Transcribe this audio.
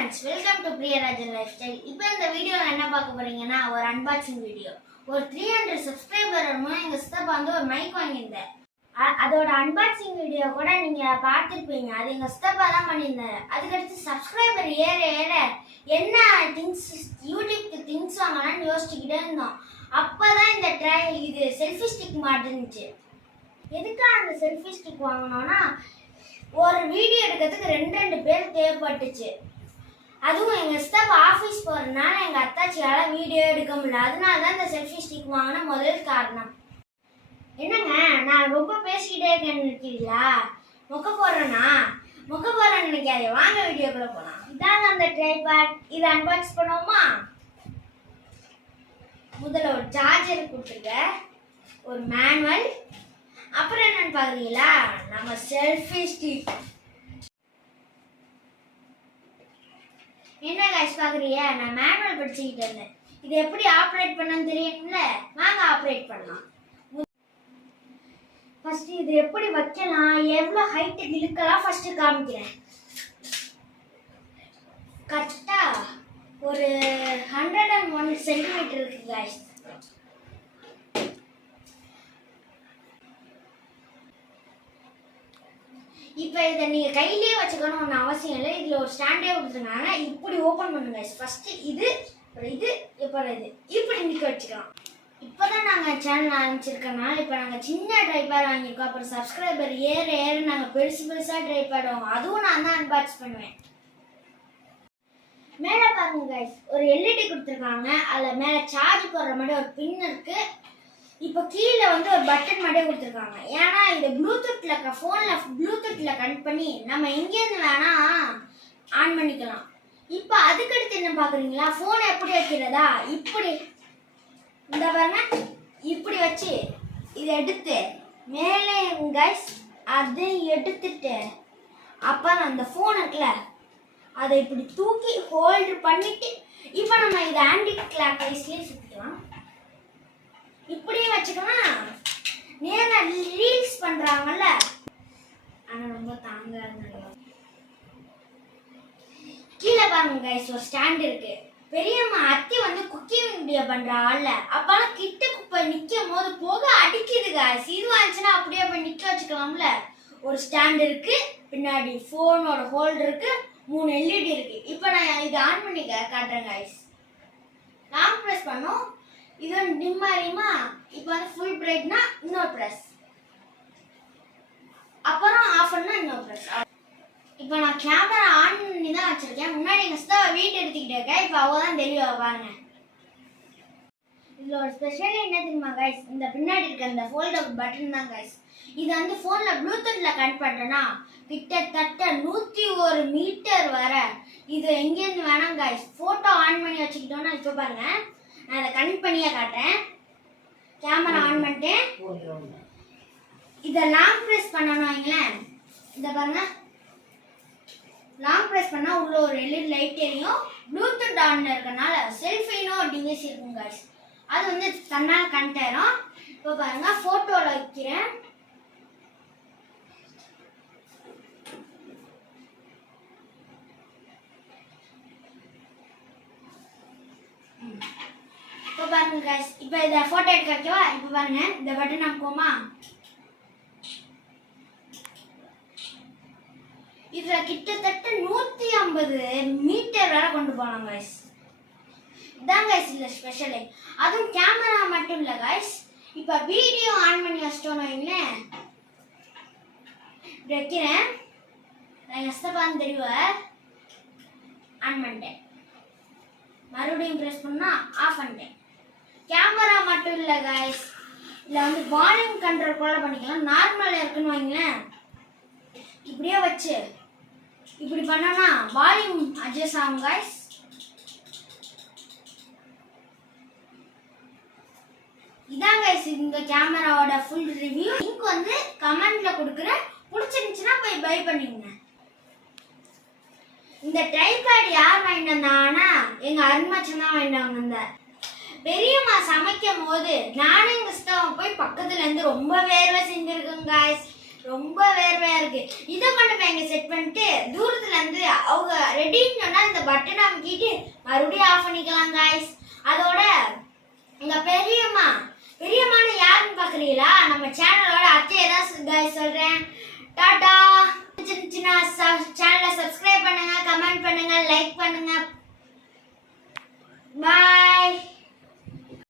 friends, welcome to Priyarajan Lifestyle. இப்போ இந்த வீடியோல என்ன பார்க்க போறீங்கன்னா ஒரு அன்பாக்சிங் வீடியோ. ஒரு 300 சப்ஸ்கிரைபர் வரணும் எங்க சித்தப்பா வந்து ஒரு மைக் வாங்கியிருந்தார். அதோட அன்பாக்சிங் வீடியோ கூட நீங்க பார்த்திருப்பீங்க. அது எங்க சித்தப்பா தான் பண்ணியிருந்தாரு. அதுக்கடுத்து சப்ஸ்கிரைபர் ஏற ஏற என்ன திங்ஸ் யூடியூப்க்கு திங்ஸ் வாங்கலாம்னு யோசிச்சுக்கிட்டே இருந்தோம். அப்பதான் இந்த இது செல்ஃபி ஸ்டிக் மாட்டுச்சு. எதுக்காக அந்த செல்ஃபி ஸ்டிக் வாங்கினோம்னா ஒரு வீடியோ எடுக்கிறதுக்கு ரெண்டு பேர் தேவைப்பட்டுச்சு. அதுவும் எங்கள் சித்தப்பா ஆஃபீஸ் போகிறதுனால எங்கள் அத்தாச்சியால் வீடியோ எடுக்க முடியல. அதனால தான் இந்த செல்ஃபி ஸ்டிக் வாங்கின முதல் காரணம். என்னங்க நான் ரொம்ப பேசிக்கிட்டே இருக்கேன்னு நினைக்கிறீங்களா? மொக்க போடுறேன்னு நினைக்காது. வாங்க வீடியோக்குள்ளே போகலாம். இதாங்க அந்த ட்ரைபாட். இதை அன்பாக்ஸ் பண்ணுவோமா? முதல்ல ஒரு சார்ஜர் கொடுத்துருக்க, ஒரு மேனுவல், அப்புறம் என்னன்னு பாக்குறீங்களா, நம்ம செல்ஃபி ஸ்டிக். என்ன கைஸ் பாக்குறீங்க? நான் மேனுவல் படிச்சுக்கிட்டு இருந்தேன். இது எப்படி ஆப்ரேட் பண்ணணும்னு தெரியும்ல, வாங்க ஆப்ரேட் பண்ணலாம். ஃபர்ஸ்ட் இது எப்படி வைக்கலாம், எவ்வளவு ஹைட் இழுக்கலாம் ஃபர்ஸ்ட் காமிக்கிறேன். கரெக்டா ஒரு 101 சென்டிமீட்டர் இருக்கு கைஸ். இப்போ இதை நீங்கள் கையிலேயே வச்சுக்கணும் ஒன்றும் அவசியம் இல்லை. இதில் ஒரு ஸ்டாண்டே கொடுத்துருக்காங்க. இப்படி ஓப்பன் பண்ணுங்க. ஃபஸ்ட்டு இது இப்படி நிற்க வச்சுக்கலாம். இப்போ தான் நாங்கள் சேனல் ஆரம்பிச்சிருக்கனால இப்போ நாங்கள் சின்ன ட்ரைபேட் வாங்கியிருக்கோம். அப்புறம் சப்ஸ்கிரைபர் ஏற ஏற நாங்கள் பெருசாக ட்ரைபேட் வாங்குவோம். அதுவும் நான் தான் அன்பாக்ஸ் பண்ணுவேன். மேலே பாருங்க கைஸ், ஒரு எல்இடி கொடுத்துருக்காங்க. அதில் மேலே சார்ஜ் போடுற மாதிரி ஒரு பின் இருக்குது. இப்போ கீழே வந்து ஒரு பட்டன் மட்டும் கொடுத்துருக்காங்க. ஏன்னா இது ப்ளூடூத்தில் ஃபோனில் ப்ளூடூத்தில் கனெக்ட் பண்ணி நம்ம எங்கேருந்து வேணா ஆன் பண்ணிக்கலாம். இப்போ அதுக்கடுத்து என்ன பார்க்குறீங்களா, ஃபோனை எப்படி வைக்கிறதா, இப்படி இந்த பாருங்க, இப்படி வச்சு இதை எடுத்து மேலே கைஸ் அதை எடுத்துட்டு அப்புறம் அந்த ஃபோன் இருக்குல்ல அதை இப்படி தூக்கி ஹோல்டு பண்ணிட்டு இப்போ நம்ம இதை ஆன்டி கிளாக் வைஸ்லேயே சுற்றிக்கலாம். இப்படியே வச்சுக்கலாம். நேரா ரீல்ஸ் பண்றாங்கல்ல, ஆனா ரொம்ப தாங்காது. கீழே பாருங்க கைஸ், ஒரு ஸ்டாண்ட் இருக்கு. பெரியம்மா அத்தி வந்து குக்கிங் வீடியோ பண்ற ஆள்ல அப்பெல்லாம் கிட்ட குப்பை நிக்கும் போது போக அடிக்குது கைஸ். இது வந்துச்சுன்னா அப்படியே போய் நிக்க வச்சுக்கலாம்ல. ஒரு ஸ்டாண்ட் இருக்கு, பின்னாடி போனோட ஹோல்டர் இருக்கு, 3 எல்இடி இருக்கு. இப்போ நான் இதை ஆன் பண்ணி காட்டுறேன் கைஸ். லாங் பிரஸ் பண்ணோம், இது டிம் ஆகிருமா. இப்போ வந்து ஃபுல் பிரைட்னா இன்னொரு ப்ரெஸ், அப்புறம் ஆஃப் பண்ணா இன்னொரு ப்ரெஸ். இப்போ நான் கேமரா ஆன் பண்ணி தான் வச்சிருக்கேன். முன்னாடி எங்கள் சித்தா வீட்டு எடுத்துக்கிட்டு இருக்கேன். இப்போ அவ தான் தெளிவாக பாருங்க. இதில் ஒரு ஸ்பெஷல் என்ன தெரியுமா கைஸ், இந்த பின்னாடி இருக்க இந்த ஃபோல்டர் பட்டன் தான் கைஸ். இது வந்து ஃபோனில் ப்ளூடூத்தில் கனெக்ட் பண்ணுறேன்னா கிட்டத்தட்ட 101 மீட்டர் வர இது எங்கேருந்து வேணாம் கைஸ். ஃபோட்டோ ஆன் பண்ணி வச்சுக்கிட்டோன்னா இப்போ பாருங்க, நான் அதை கனெக்ட் பண்ணியே காட்டுறேன். கேமரா ஆன் பண்ணிட்டேன். இதை லாங் ப்ரெஸ் பண்ணணும் வைங்களேன். இதை பாருங்க, லாங் ப்ரெஸ் பண்ணால் உள்ள ஒரு எல்இடி லைட் எரியும். ப்ளூடூத் ஆன்ல இருக்கனால செல்ஃபின்னு ஒரு டிவைஸ் இருக்கும் கைஸ். அது வந்து தன்னால் கனெக்ட் ஆயிரும். இப்போ பாருங்க, ஃபோட்டோவில் வைக்கிறேன். இப்போ பாருங்க கைஸ், இப்போ இதை ஃபோட்டோ எடுக்க வைக்கவா? இப்போ பாருங்க, இந்த பட்டன் அமுக்குவோமா, இதுல கிட்டத்தட்ட 150 மீட்டர் வரை கொண்டு போகலாம் கைஸ். இதான் கைஸ் இல்லை ஸ்பெஷலே. அதுவும் கேமரா மட்டும் இல்லை கைஸ். இப்போ வீடியோ ஆன் பண்ணி வச்சிட்டோன்னு வைங்களேன், வைக்கிறேன். நான் எஸ்தப்பான்னு தெரியுவேன். ஆன் பண்ணிட்டேன், மறுபடியும் ப்ரெஸ் பண்ணா ஆஃப் பண்ணிட்டேன். கேமரா மட்டும் இல்லை கைஸ், இதில் வந்து வால்யூம் கண்ட்ரோல் கூட பண்ணிக்கலாம். நார்மலாக இருக்குன்னு வைங்களேன், இப்படியே வச்சு இப்படி பண்ணோம்னா வால்யூம் அட்ஜஸ்ட் ஆகும் கைஸ். இதான் கைஸ் இந்த கேமராவோட ஃபுல் ரிவ்யூ. லிங்க் வந்து கமெண்ட்ல கொடுக்குறேன். பிடிச்சிருந்துச்சுன்னா போய் பை பண்ணிங்க. இந்த ட்ரைபேட் யார் வாங்கிட்டு வந்தாங்கன்னா எங்க அருமாச்சன் தான் வாங்கிட்டு வந்தாங்க. பெரியம்மா சமைக்கும் போது நானும் எங்க சித்தாவும் போய் பக்கத்துல இருந்து ரொம்ப வேர்வை செஞ்சிருக்கோம் கைஸ். ரொம்ப வேர்வையா இருக்கு. இதை கொண்டு போய் இங்க செட் பண்ணிட்டு தூரத்துல இருந்து அவங்க ரெடின்னு சொன்னா இந்த பட்டன் அமுக்கிட்டு மறுபடியும் ஆஃப் பண்ணிக்கலாம் காய்ஸ். அதோட